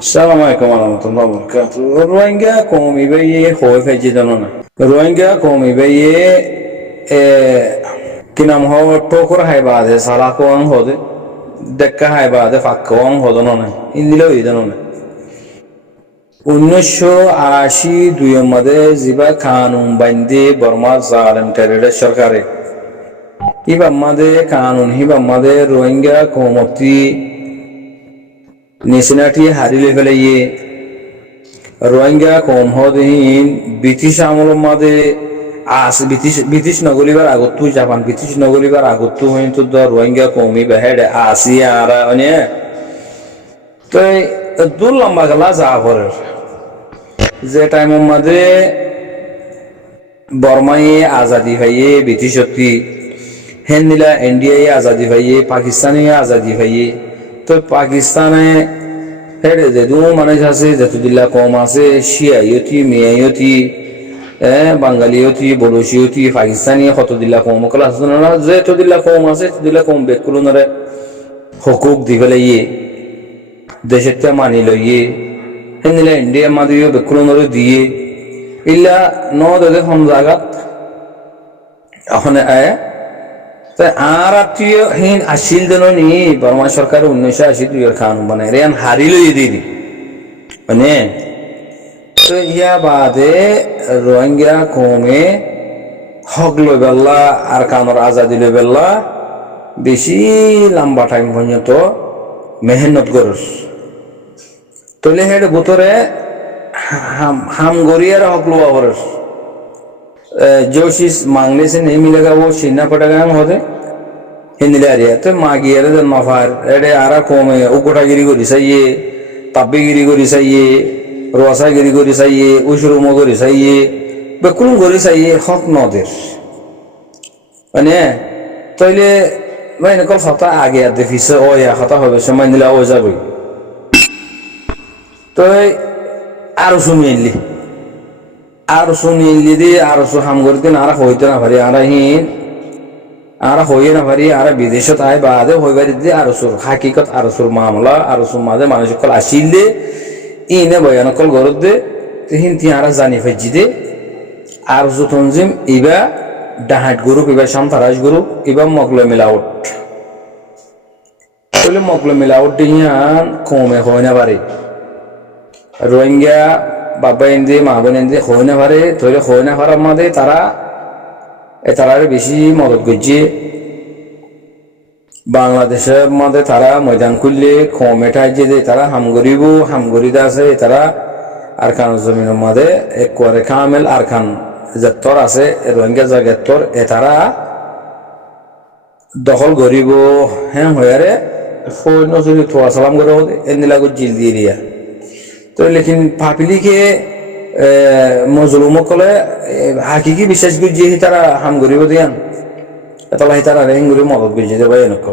السلام عليكم ورحمة الله وبركاته. روانجا قومي بيه خوي في جدنا. روانجا قومي بيه كنام هو توكر هاي بعد سلاكوان هود دكا هاي بعد فكوان هودنونه إندلو يدنونه. 1982 মধ্যে জিবা কানুন বান্ধে বর্মা জালেম টেররিস্ট সরকারে ইবা মাদে কানুন হিবা মাদে রোহিঙ্গা কমতি নেশনাটি হারিলে ফেলে রোহিঙ্গা কম হদিন ব্রিটিশ আমল মাদে ব্রিটিশ নগরীবার আগত জাপান ব্রিটিশ নগরীবার আগত হইন তো রোহিঙ্গা কমি বেহেড আসিয়া আর অনে তো দূর লম্বা গলা যা করে যে টাইমের মধ্যে বর্মায় আজাদি ভাইয়ে ব্রিটিশতি হেন্দিলা ইন্ডিয়ায় আজাদি ভাইয়ে পাকিস্তানে আজাদি ভাইয়ে তো পাকিস্তানে হেডে যে দু মানুষ আছে যেতুদিল্লা কম আছে শিয়াইয়তি মেয়াইয়তি বাঙালিয়তি বলুচিয়তি পাকিস্তানি কতদিল্লা কম কলা যেতুদিল্লা কম আছে যেতুদিল্লা কম বেকুলনারে হকুক দি ফেলাইয়ে দেশের মানি লইয়ে হেন্দিলা ইন্ডিয়া মাদিও বেকুলনারে দিয়ে ইল্লা ন দে হম জাগাত ওখানে আয় আর আত্মীয় হীন আসিল দেন নি বর্মা সরকার 1982 কানুন বানায় রেন হারিল দিদি মানে তো ইয়া বাদে রোহিঙ্গা কমে হক লই বেল্লা আর কানুর আজাদি লই বেল্লা বেশি লম্বা টাইম পর্যন্ত মেহনত করস তলে হেড ভিতরে হাম গরিয়ার হক লোয়া করস जोशिस मांगने से नहीं मिलेगा वो छीनना पड़ेगा हम होते हिंदी आ रही है तो मांगी है तो नफार एडे आरा कोमे उकोटागिरी को रिसाइए ताब्बीगिरी को रिसाइए रोसागिरी को रिसाइए उशरुमो को रिसाइए बेकुल को रिसाइए हक नौदेर अने तो ये मैं इनको खाता आगे आते फिर ओ या खाता हो वैसे मैं निला हो जाएगी तो आरो सुनिए আর শুনিলি দি আর হাম করতে না আর হইতে না পারি আর হিন আর হইয়ে না পারি আর বিদেশত আয় বাদে হই পারি দি আর সুর হাকিকত আর সুর মামলা আর সুর মাঝে মানুষ কল আসিল দে ইনে বয়ান কল গরত দে হিন তি আর জানি ফেজি দে আর সু তনজিম ইবা ডাহাট গ্রুপ ইবা শামতারাজ গ্রুপ ইবা মগলো মিলাউট বলে মগলো মিলাউট দিয়ান কমে হয় না পারে রোহিঙ্গা বাবা ইন্দি মা বোন ইন্দি হয় না পারে তৈরি হয় না পারার মধ্যে তারা বেশি মদত করছে বাংলাদেশের মধ্যে তারা ময়দান খুললে কমেটা যে তারা হামগরিদা আছে তারা আর খান জমিনের মধ্যে একবারে কামেল আর খান যেত্তর আছে রোহিঙ্গা জাগেত্তর তারা দখল করিব হ্যাঁ হয়ারে ফৈন্য যদি থোয়া সালাম করে এনিলাগো জিল দিয়ে দিয়া তো লেকিন পাবলিকে মজলুমক কলে হাকিকি বিশ্বাস করছে তারা হাম করিব দিয়ান এতলা তারা রেং করে মদত করছে যে ভাই এনেক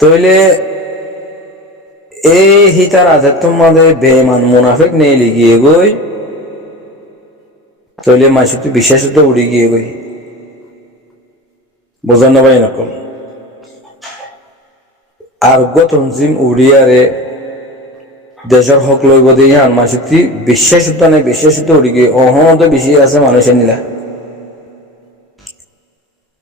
তইলে এই হিতার আজাত্তর মধ্যে বেমান মুনাফিক নেই লিগিয়ে গই তইলে মাসুক তো বিশ্বাস তো উড়ে গিয়ে গই বোঝান না ভাই এনেক আর গতনজিম উড়িয়ারে দেশের হক লইব দিয়ে আর মাসুতি বিশ্বাসতা নেই বিশ্বাসতা উড়িগে অহমত বেশি আছে মানুষের নিলা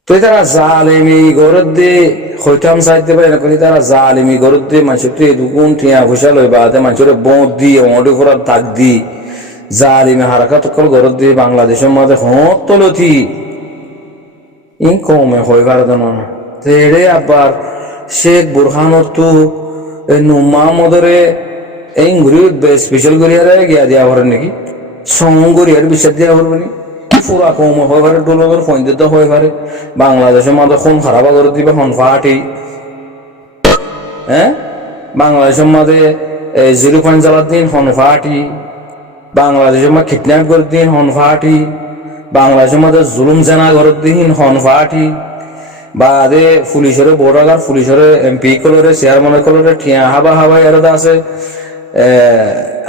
তো তারা জালেমি গরত দিয়ে হইতাম চাইতে পারে না কিন্তু তারা জালেমি গরত দিয়ে মানুষটি দুগুণ টিয়া ঘুষা লই বাদে মানুষের বোঁত দিয়ে অমডি করার দাগ দি জালেমি হারাকাত কল গরত দিয়ে বাংলাদেশের মাঝে হত তলতি ই কমে হইবার না তেড়ে আবার শেখ বুরহানোর তো নুমামদরে এই ঘুরি স্পেশাল গড়িয়ারে গিয়া দেওয়া পারেন নাকি সং গড়িয়ার বিচার দেওয়া পারবে নি পুরা কম হয়ে পারে ডোলগের ফৈন্দিত হয়ে পারে বাংলাদেশের মাঝে খুন খারাপ করে দিবে হন ফাটি হ্যাঁ বাংলাদেশের মাঝে 0 জ্বালার দিন হন ফাটি বাংলাদেশের মাঝে কিডন্যাপ করে দিন হন ফাটি বাংলাদেশের মাঝে জুলুম জানা করে দিন হন ফাটি বাদে পুলিশের বোর্ডার পুলিশের এমপি কলরে চেয়ারম্যান কলরে ঠিয়া হাবা এরদা আছে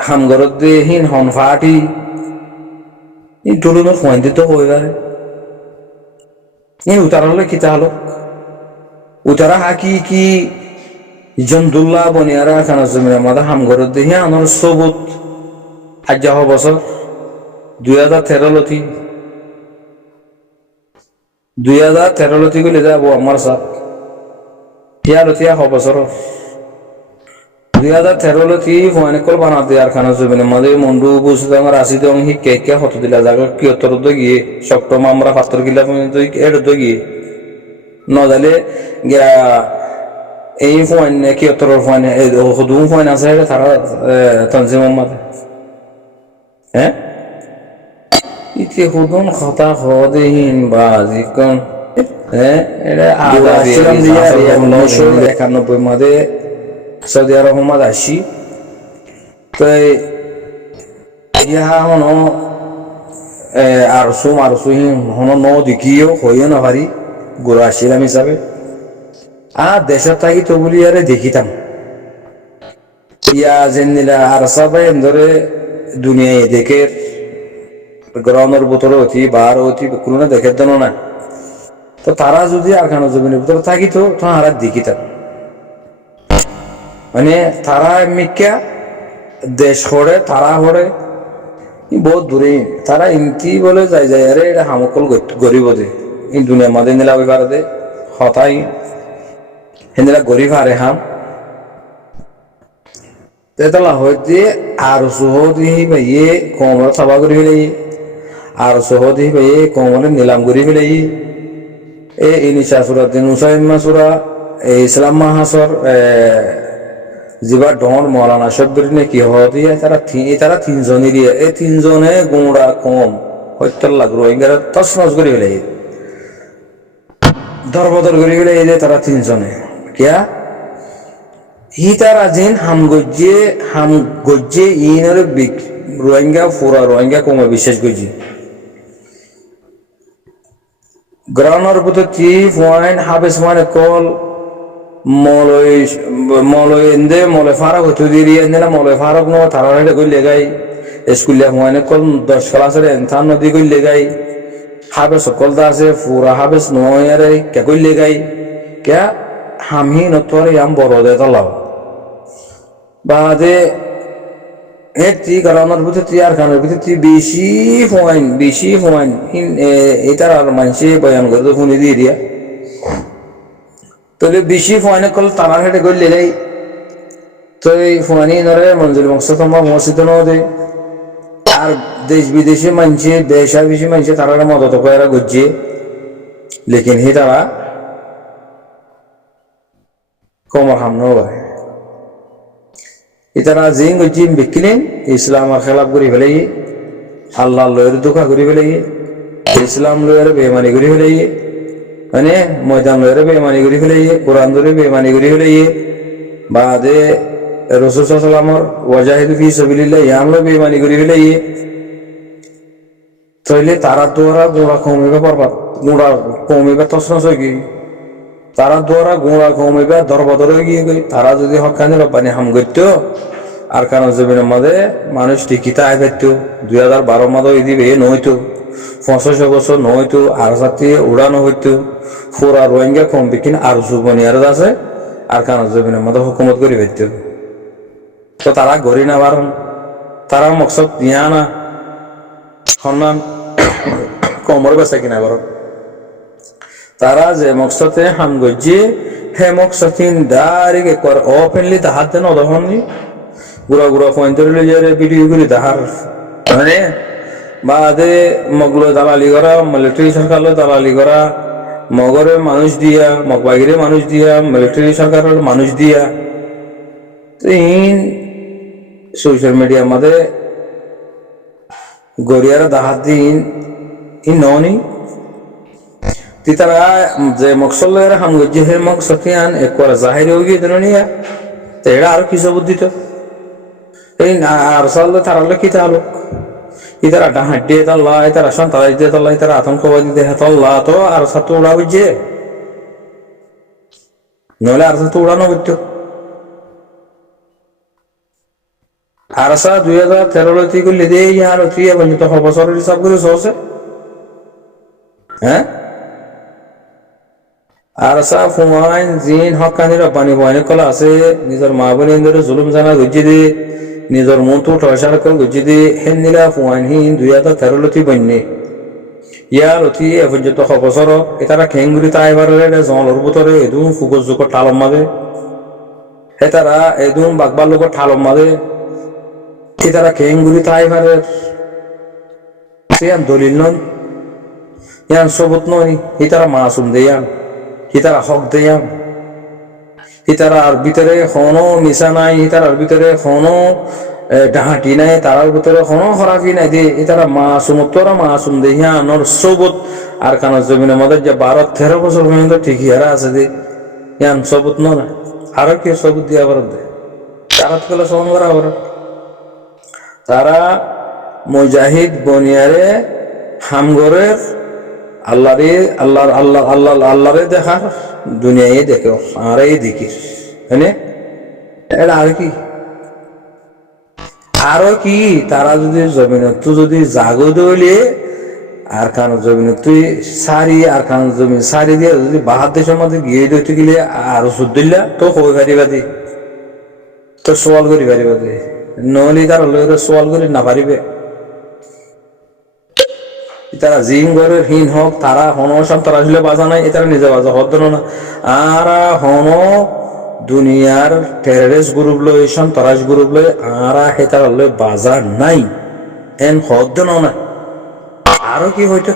হামগরত দিয়ে হিন হন ফাটি এই ডোলনের ফৈন্দিত হয়ে পারে এই উতারা হলে কি তা হলো উতারা হাকি কি জন্দুল্লাহ বনিয়ারা খানা জমিনের মাথা হাম ঘরত দেখি আনর সবুত আজ যাহ বছর 2013 লতি 2013 লতি গেলে যাব আমার সাথ হিয়া লতিয়া হ বছর 2013 লতি ফোনে কল বানাতে আর খানা জমিনের মাঝে মন্ডু বসে আমার আসি দং হি কে হত দিলা জায়গা কি উত্তর গিয়ে সপ্তম আমরা ৭০ কিলা এর গিয়ে নজালে গিয়া এই ফোন কি উত্তর ফোন হুদুম ফোন আছে তারা তনজিম মোহাম্মদ হ্যাঁ ইতি হুদুন খাতা হদিন বাজিকন হ্যাঁ এটা আসলাম দিয়া 1991 মাঝে সৌদি আরব মাঝে আসি তো ইহা হন আরসু হন ন দেখিও হইও না পারি গুরু আসিলাম হিসাবে দেশের থাকি তো বলি আরে দেখিতাম ইয়া জেনিলা আর সবাই ধরে দুনিয়ায় দেখে গ্রামের ভিতরে অতি বার অতি কোনো না দেখে দেন না তো তারা যদি আর খানো জমিনের ভিতরে থাকিত তো হারা দেখিতাম মানে তারা মিকা দেশ হরে তারা হরে বহুত দূরে তারা ইনকি বলে যাই যায় আরে এটা হামকল গরিব দে এই দুনিয়া মাদে নিলা ব্যাপার দে হতাই হিন্দা গরিব হারে হাম তেতলা হইতে আর সহদি ভাইয়ে কমর থাবা করি ফেলাই আর সহদি ভাইয়ে কমর নিলাম করি ফেলাই এ ইনিশা সুরা দিনুসাইমা সুরা ইসলাম মাহাসর জিবা ডর মৌলানা শব্দটি নে কি হদি তারা তিনজনই দিয়ে এই তিনজনে গুঁড়া কম হত্যা লাগলো এগার তসমস করি ফেলাই ধরবদর করি ফেলাই যে তারা তিনজনে কিয়া হি তারা যেন হাম গজ্জে ইনরে রোহিঙ্গা ফুরা রোহিঙ্গা কমে বিশেষ গজি গ্রাউন্ডের ভিতর টি পয়েন্ট হাবেস মানে কল মলয় এন্দে মলয় ফারাক হতো দিয়ে না মলয় ফারাক ন তারা হেঁটে গইলে গাই স্কুলে পয়েন্ট কল 10 ক্লাসের এনথান নদী গইলে গাই হাবেস কলটা আছে ফুরা হাবেস নয় আরে কে গইলে গাই কে হামি নতরে আম বড় দে তলাও বাদে এটি গ্রাউন্ডের ভিতর টি আর খানের ভিতর টি বেশি পয়েন্ট এটার আর মানুষে বয়ান করে তো শুনে দিয়ে দিয়া তবে বেশি পয়েন্ট করলে তারা হেঁটে গইলে গাই তো এই ফোয়ানি নরে মঞ্জুর মকসদ তোমার মসজিদ ন দে আর দেশ বিদেশি মানছে দেশা বেশি মানছে তারা মদত করে গজ্জে লেকিন হি তারা কমর হাম নয় ইতারা জিং গজ্জিম বিকিলেন ইসলামের খেলাফ করি ফেলাই আল্লাহ লয়ের দুঃখা করি ফেলাই ইসলাম লয়ের বেমানি করি ফেলাই মানে ময়দান লয়ের বেমানি করি ফেলাই কোরআন ধরে বেমানি করি ফেলাই বাদে রাসূল সাল্লাল্লাহু ওয়াজাহিদু ফি সাবিলিল্লাহ ইয়ামলো বেমানি করি ফেলাই তাইলে তারা দ্বারা গোড়া কমিবে পারবা গোড়া কমিবে তসনস হয়ে গিয়ে তারা দ্বারা গোড়া কমিবে দরবদর হয়ে গিয়ে তারা যদি হকানি রব্বানি হাম করত আর কারণ জমিনের মাঝে মানুষ টিকিতা আয় পেত 2012 মাদে দিবে নইতো 65 বছর নইতো আর সাথে উড়ানো হইতো পুরা রোহিঙ্গা কম বিকিন আর সুবনিয়ার আছে আর কারণ জমিনের মাঝে হুকুমত করি পেত তো তারা গড়ি না পারেন তারা মকসদ নিয়া না সন্ধান কমর বেচা কিনা করেন তারা যে মকসদে হাম গজ্জে হে মকসদিন ডাইরেক্ট একবার ওপেনলি তাহার দেন অদহননি গুড়া পয়েন্টের লিজারে ভিডিও করে তাহার মানে বাদে মগলো দালালি করা মিলিটারি সরকারের দালালি করা মগরে মানুষ দিয়া মগবাগিরে মানুষ দিয়া মিলিটারি সরকারের মানুষ দিয়া সোশ্যাল মিডিয়ার মধ্যে গড়িয়ারা দাহাত দিন ননি তারা যে মকসলের হাম গজ্জে হে মকসদিয়ান একবার জাহির হয়ে গিয়ে দিনিয়া তো এটা আরো কিছু বুদ্ধিত এই আর সালে তারা কি তাহলে ইতারা ডাহাট দিয়ে তাল্লা ইতারা সন্তান দিয়ে তাল্লা ইতারা আতঙ্কবাদী দেহে তাল্লা তো আর সাথে উড়া বুঝছে নইলে আর সাথে উড়ানো বুঝতো আর 2013 থেকে লিদে ইয়ার তুই বলি তো বছরের হিসাব করে সহসে হ্যাঁ আর সা ফুয়াইন জিন হকানি রব্বানি বয়নে কলা আছে নিজের মা বোনের জুলুম জানা গুজি দি নিজের মনটো টয়সার কল গুজি দি হেন নিলা ফুয়াইন হিন 2013 লতি বন্যে ইয়া লতি এ পর্যন্ত বছর এটারা খেঙ্গুরি তাইবারে জঙ্গলের ভিতরে এদুম ফুগজ জুকর টালম মাদে হেতারা এদুম বাগবার লোক ঠালম মাদে এটারা খেঙ্গুরি তাইবারে সিয়ান দলিল নন ইয়ান সবুত নয় এটারা মাসুম দেয়ান হিতারা হক দেয়াম হিতারা আর ভিতরে কোনো মিশা নাই হিতার আর ভিতরে কোনো ডাহাটি নাই তারার ভিতরে কোনো খরাফি নাই দিয়ে এটারা মাসুম তোরা মাসুম দেহিয়া নর সবুত আর কানার জমিনের মধ্যে যে 12-13 বছর পর্যন্ত ঠিকই হারা আছে দে ইয়ান সবুত না আরো কি সবুত দিয়া বরাদ দে তারা তো গেলে সমান করা বরাদ তারা মুজাহিদ বনিয়ারে হামগরের আল্লাহরে আল্লাহরে দেখার দুনিয়ায় দেখো আর এই দিকির হ্যাঁ এটা আর কি আরো কি তারা যদি জমিনে তুই যদি জাগো দইলে আর কান জমিনে তুই সারি আর কান জমিন সারি দিয়ে যদি বাহার দেশের মধ্যে গিয়ে দইতে গেলে আরো সুদ্দিল্লা তো হয়ে পারিবা দি তো সোয়াল করি পারিবা দি নহলে তারা লইরে সোয়াল করি না পারিবে তারা জিম ঘরের হীন হোক তারা হন সন্ত্রাসীলে বাজা নাই এটারা নিজে বাজা হদ না আর হন দুনিয়ার টেররিস্ট গ্রুপ লই সন্ত্রাস গ্রুপ লই আর হেতারা লই বাজা নাই এন হদ না আরো কি হইতো